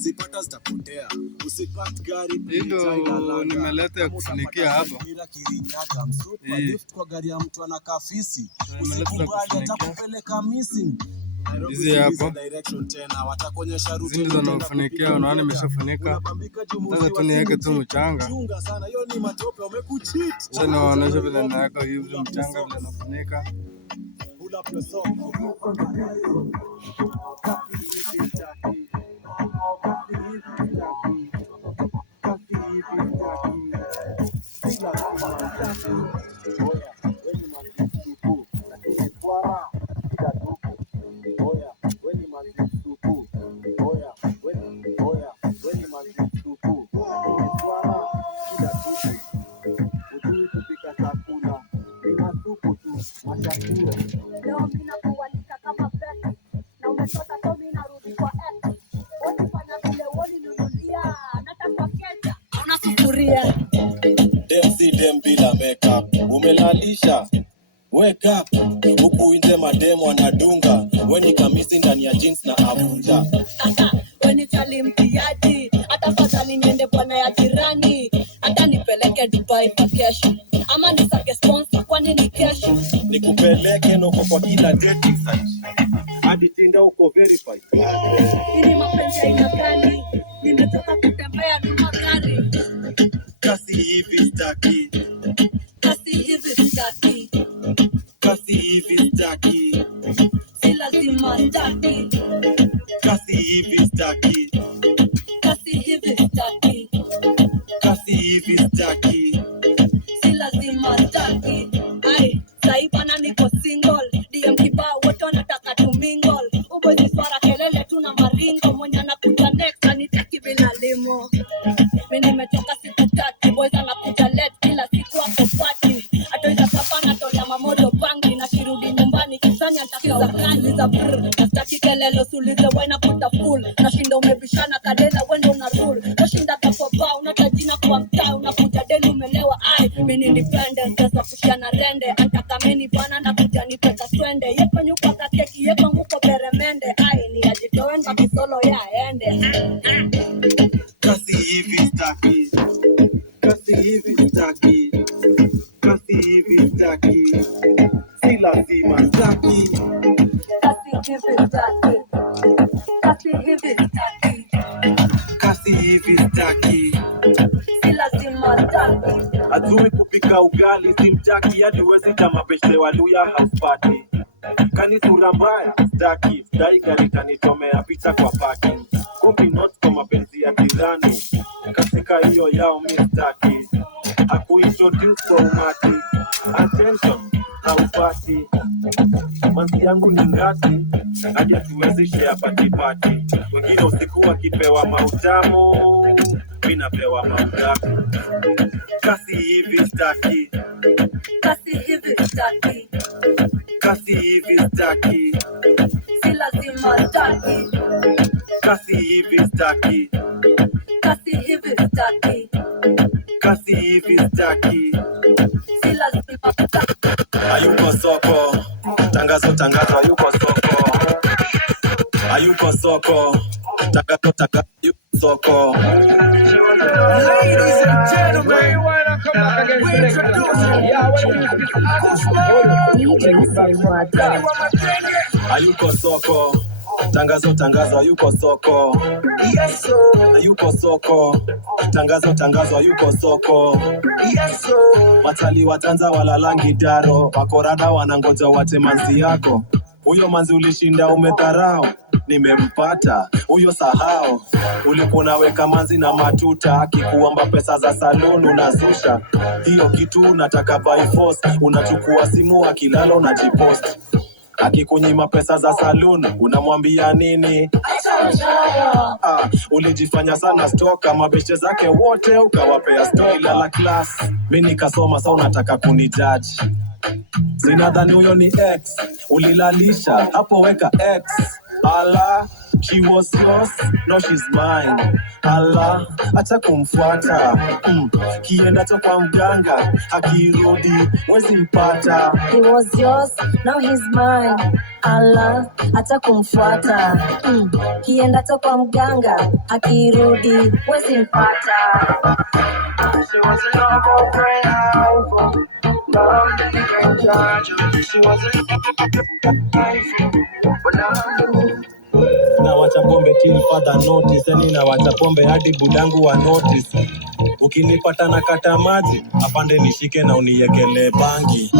ukizipata zitapotea. Usipat gari ndio nimeleta kufunikia hapa. Kirinyaga msupa lift kwa gari ya mtu anakafisi. Usikubali atakupeleka missing. Hizi hapa zindi zanafunikia, unaona imeshafunika. Sasa tuniweke tu mchanga. Sasa naonyesha vile naweka hivi mchanga vile nafunika. Dem bila makeup umelalisha, wake up huku nje mademo wanadunga, weni kamisi ndani ya jeans na abuja. Weni talimtiaji hata fadhali niende bwana ya jirani, hata nipeleke Dubai vacation ama nisake sponsor, kwani ni cash nikupeleke noko kwa kila dating site hadi Tinder uko verified. Ini mapenzi ina gani, nimetoka kutembea na magari. Kasi hivi staki, kasi hivi staki, kasi hivi staki, si lazima staki, kasi hivi staki, kasi hivi staki, kasi hivi staki, si lazima staki. Ai, sai bana niko single, DM kibao wote wanataka tu mingle. Ubozi swara kelele tuna maringo, mwenye anakuja next anitaki bila limo. Mimi nimetoka siku tatu, boys anakuja late kila siku hapo party. Atoita sapana tolia mamodo bangi na kirudi nyumbani kisanya nitakiza kazi za brr. Nastaki kelele sulize wena puta full. Nashinda umebishana kadela wendo una rule. Nashinda tapo ba unatajina kwa mtaa unakuja deni umelewa ai. Mimi independent sasa kushana rende. Antaka meni bana na kuja nipeka twende. Yepo nyuka kakeki yepo nguko peremende ai. Ni ajitoenga kisolo ya ende. Kasi hivi staki, kasi hivi staki, kasi hivi staki, si lazima staki, kasi hivi staki, kasi hivi staki, kasi hivi staki, si lazima staki. Ajui kupika ugali simtaki, hadi wezi jama peshe waluya house party. Kani sura mbaya staki, dai gari kanitomea picha kwa parking. Kumbi not kwa mapenzi ya jirani, katika hiyo yao mistaki. Hakuintroduce kwa umati, attention haupati. Manzi yangu ni ngati, hadi hatuwezi share patipati. Wengine usiku wakipewa mautamu, mimi napewa maudaku. Kasi hivi staki, kasi hivi staki, kasi hivi staki, si lazima staki, kasi hivi staki, kasi hivi staki, kasi hivi staki, si lazima staki. hayuko soko, tangazo tangazo hayuko soko, hayuko soko, tangazo tangazo hayuko soko. Ladies and gentlemen, come back again. We introducing hayuko soko, tangazo tangazo hayuko soko. Yes sir. Hayuko soko, tangazo tangazo hayuko soko. Yes sir. Watali watanza walalangi daro, pakorada wanangoja wate manzi yako. Huyo manzi ulishinda umedharau, nimempata huyo sahau. Ulikuwa unaweka manzi na matuta, akikuomba pesa za salon unazusha. Hiyo kitu unataka by force, unachukua simu akilala unajipost. Akikunyima pesa za salon unamwambia nini? Ulijifanya sana stoka, mabeshe zake wote ukawapea stoila la class. Mimi nikasoma sasa unataka kunijudge. Sinadhani huyo ni X, ulilalisha hapo weka X. Ala, She was yours, now she's mine. Allah, acha kumfuata. Kienda to kwa mganga, akirudi wezi mpata. He was yours, now he's mine. Allah, acha kumfuata. Kienda to kwa mganga, akirudi wezi mpata. She was a lover, great album. Love that you can charge her. She was a but now Na wacha pombe till further notice. Yani na wacha pombe hadi budangu wa notice. Ukinipata na kata maji, apande nishike na uniekele bangi.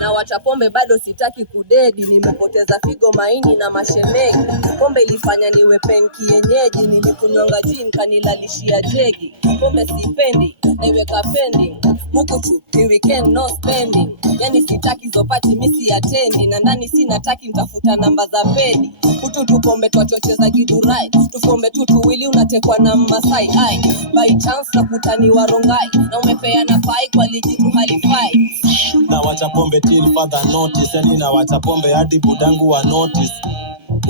Na wacha pombe bado sitaki kudedi, nimepoteza figo maini na mashemegi. Pombe ilifanya niwe penki yenyeji, nilikunywanga gin kanilalishia jegi. Pombe sipendi, naiweka pending. Mukuchu, ni weekend no spending. Yani sitaki zopati misi atendi, na ndani sinataki nitafuta namba za pedi. Kutu tu pombe twachocheza kidurai, tufombe tu tuwili unatekwa na Masai. Ai, by chance na kutani warongai, na umepea na pai kwa lijitu halifai. Na wacha pombe till further notice. Yani na wacha pombe hadi budangu wa notice.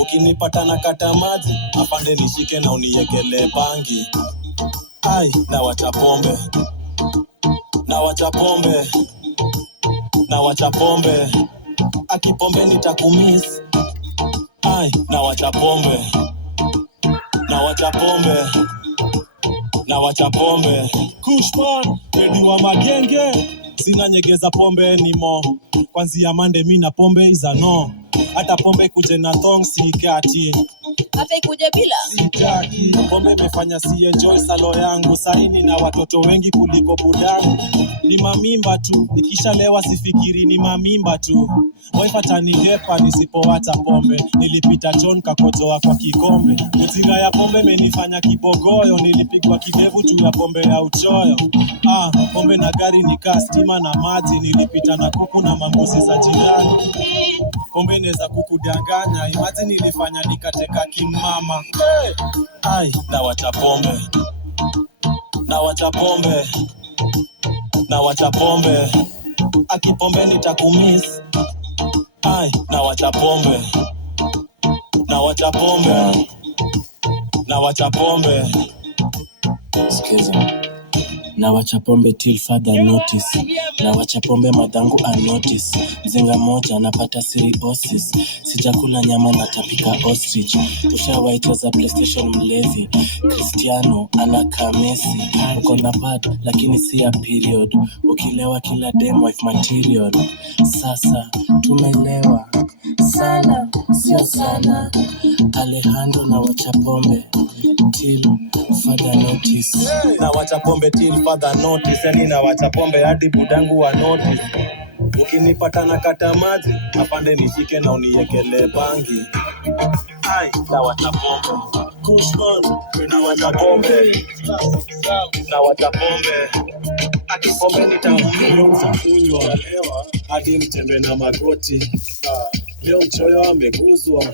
Ukinipata na kata maji, apande nishike na uniekele bangi. Ai, na wacha pombe. Na wacha pombe. Na wacha pombe. Akipombe nitakumiss. Ai, na wacha pombe. Na wacha pombe. Na wacha pombe. Kushman, Eddie wa magenge. Sina nyegeza pombe anymore. Kwanzia Monday mina pombe iza no. Hata pombe kuje na thong sikati. Hata ikuje bila Sitaki. Pombe imefanya si enjoy salo yangu. Saini na watoto wengi kuliko budangu. Ni mamimba tu, nikishalewa sifikiri ni mamimba tu. Wife atanihepa nisipowacha pombe. Nilipita John kakojoa kwa kikombe. Utinga ya pombe menifanya kibogoyo. Nilipigwa kidevu juu ya pombe ya uchoyo. Pombe na gari nika stima na maji. Nilipita na kuku na mambuzi za jirani. Pombe inaweza kukudanganya. Imagine nilifanya nikateka kimama. Ai, na wacha pombe. Na wacha pombe. Na wacha pombe. Akipombe nitakumiss. Ai, na wacha pombe. Na wacha pombe. Na wacha pombe. Skiza. Na wacha pombe till further notice. Na wacha pombe madhangu unnotice. Mzinga moja napata cirrhosis. Sijakula nyama natapika ostrich. Ushawaicheza PlayStation mlevi. Cristiano anakaa Messi. Uko na pad lakini si ya period. Ukilewa kila dem wife material. Sasa tumelewa sana, sio sana. Alejandro na wacha pombe till further notice. Na wacha pombe till further notice. Yani na wacha pombe hadi budangu wa notice. Ukinipata na kata maji, apande nishike na uniekele bangi. Ai, na wacha pombe. Kushman, na wacha pombe. Na wacha pombe. Akipombe nitakunywa. Hadi mtembe na magoti. Leo mchoyo ameguzwa.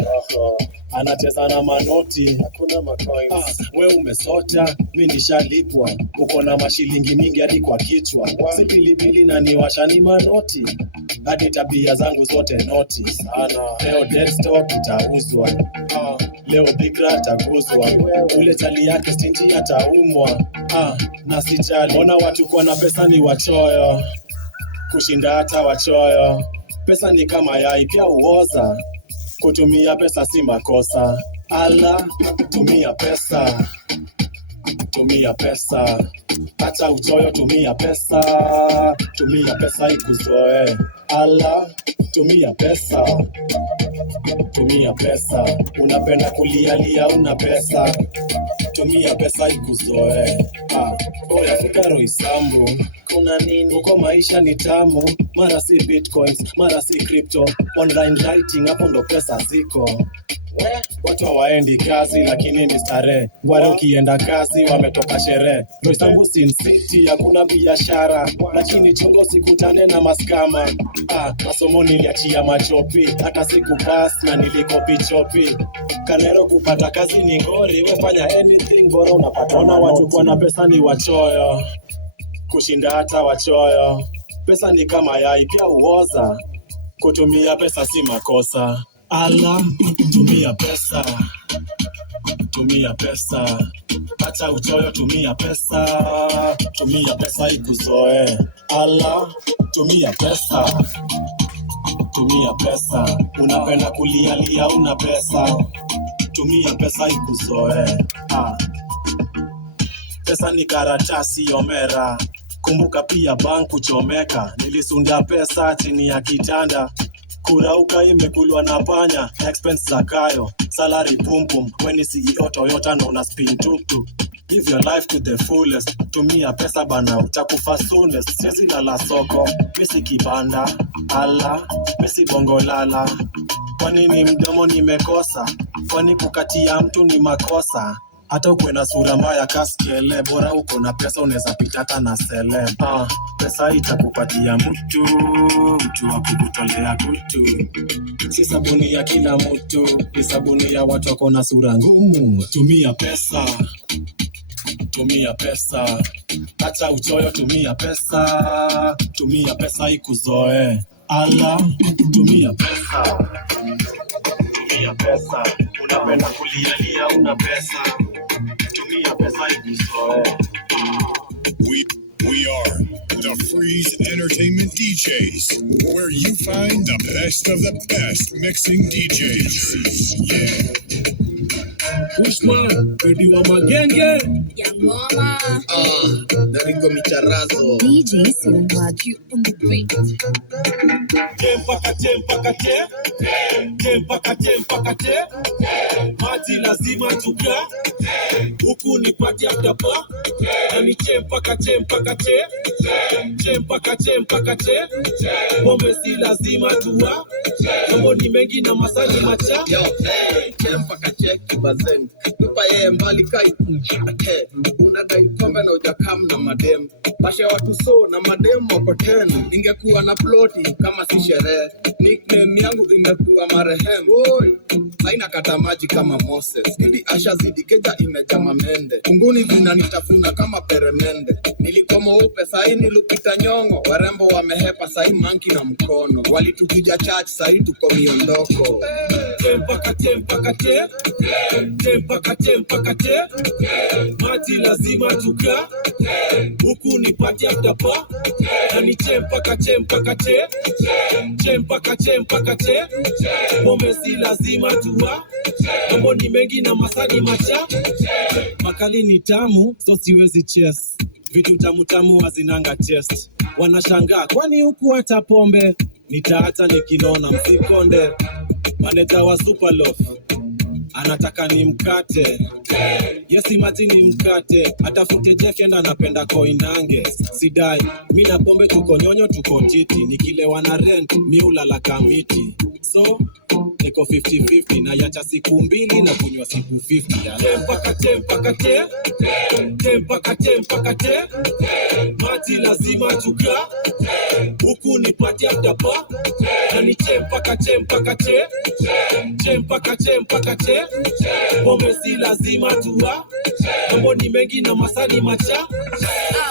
Anacheza na manoti. Hakuna macoins. We umesota, mimi nishalipwa. Uko na mashilingi mingi hadi kwa kichwa. Si pilipili na niwasha ni manoti. Hadi tabia zangu zote noti sana. Leo dead stock itauzwa. Leo bikra ataguzwa. Ule chali yake stingy ataumwa. Na sijali. Ona watu kwa na pesa ni wachoyo. Kushinda hata wachoyo. Pesa ni kama yai pia uoza. Kutumia pesa si makosa. Ala, tumia pesa. Tumia pesa. Acha uchoyo, tumia pesa. Tumia pesa ikuzoe. Ala, tumia pesa. Tumia pesa. Unapenda kulialia una pesa. Tumia pesa ikuzoe. Oya fikaro isambu. Kuna nini? Uko maisha ni tamu. Mara si bitcoins, mara si crypto. Online writing, hapo ndo pesa ziko. Watu hawaendi kazi lakini ni starehe. Wale ukienda kazi wametoka sherehe. Roisambu Sin City hakuna biashara. Lakini chongo sikutane na maskama. Masomo niliachia machopi. Hata siku pass na nilikopi chopi. Kanero kupata kazi ni ngori. Wefanya anything bora unapata. Ona watu kwa na pesa ni wachoyo. kushinda hata wachoyo. Pesa ni kama yai pia uoza, kutumia pesa si makosa. Ala, tumia pesa, tumia pesa, acha uchoyo, tumia pesa ikuzoe. Ala, tumia pesa, tumia pesa, unapenda kulialia una pesa, tumia pesa ikuzoe. Pesa ni karatasi omera, kumbuka pia banku chomeka. Nilisunda pesa chini ya kitanda, kurauka imekulwa na panya. Expense za kayo, salary pum pum, when is CEO Toyota na una spin tuk-tuk. Live your life to the fullest, tumia pesa bana utakufa soonest. Siezi lala soko, misi kibanda, ala, misi bongo lala. Kwani ni mdomo nimekosa, kwani kukatia mtu ni makosa. Hata ukwe na sura mbaya kaskele, bora uko na pesa unaweza pita hata na sele. Pesa itakupatia mtu wa kukutolea kutu. Si sabuni ya kila mtu, ni sabuni ya watu wako na sura ngumu. Tumia pesa, tumia pesa, acha uchoyo, tumia pesa ikuzoe. Ala, tumia pesa, tumia pesa, unapenda kulialia una pesa, tumia pesa ikuzoe. We are the Freeze Entertainment DJs, where you find the best of the best mixing DJs. Yeah. Pushman, ready wa magenge. Ya ngoma. Daringo Micharazo. DJ Silvaji on the beat. Tempakate. Mati lazima tuka. Huku ni pati atapa. Nani tempakate. Pombe si lazima tuwa. Mambo ni mengi na masani macha. Yo, tempakate kibazen. Tupa yeye mbali kai. Unadai kombe na ujakam na madem. Pasha watu so na madem wako 10. Ningekuwa na ploti kama si sherehe. Nickname yangu imekuwa marehemu. Saina kata maji kama Moses. Didi Asha zidi keja imejama mende. Kunguni zinanitafuna kama peremende. Nilikuwa mweupe sahi nilupita nyongo. Warembo wamehepa sahi manki na mkono. Walitukija church sahi tuko miondoko. Tempakate. Mati lazima tuka. Huku ni pati atapa. Nani tempakate. Pombe si lazima tuwa. Mambo ni mengi na masani macha. Makali ni tamu, so siwezi chess. Vitu tamu hazinanga test. Wanashangaa kwani huku hata pombe. Nitaacha nikinona msikonde. Maneja wa Superloaf anataka ni mkate. Yes, imagine ni mkate. Atafute jekenda anapenda koinange. Sidai, mina pombe tuko nyonyo tuko titi. Nikilewa na rent, miulala kamiti. So, niko 50-50 na yacha siku 2 na kunywa siku 50 ya. Tempakate. Mati lazima tuka. Huku ni pati atapa. Nani tempakate. Pombe si lazima tuwa. Mambo ni mengi na masani macha.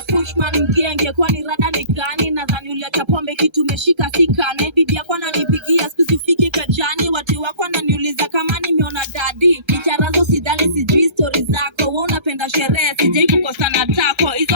Pushman mgenge kwani rada ni gani? Nadhani uliacha pombe kitu umeshika sikane. Bibi yako ananipigia specific kajani. Watu wako wananiuliza kama nimeona dadi. Micharazo sidhani sijui stories zako. Wewe unapenda sherehe sijai kukosana tako. Hizo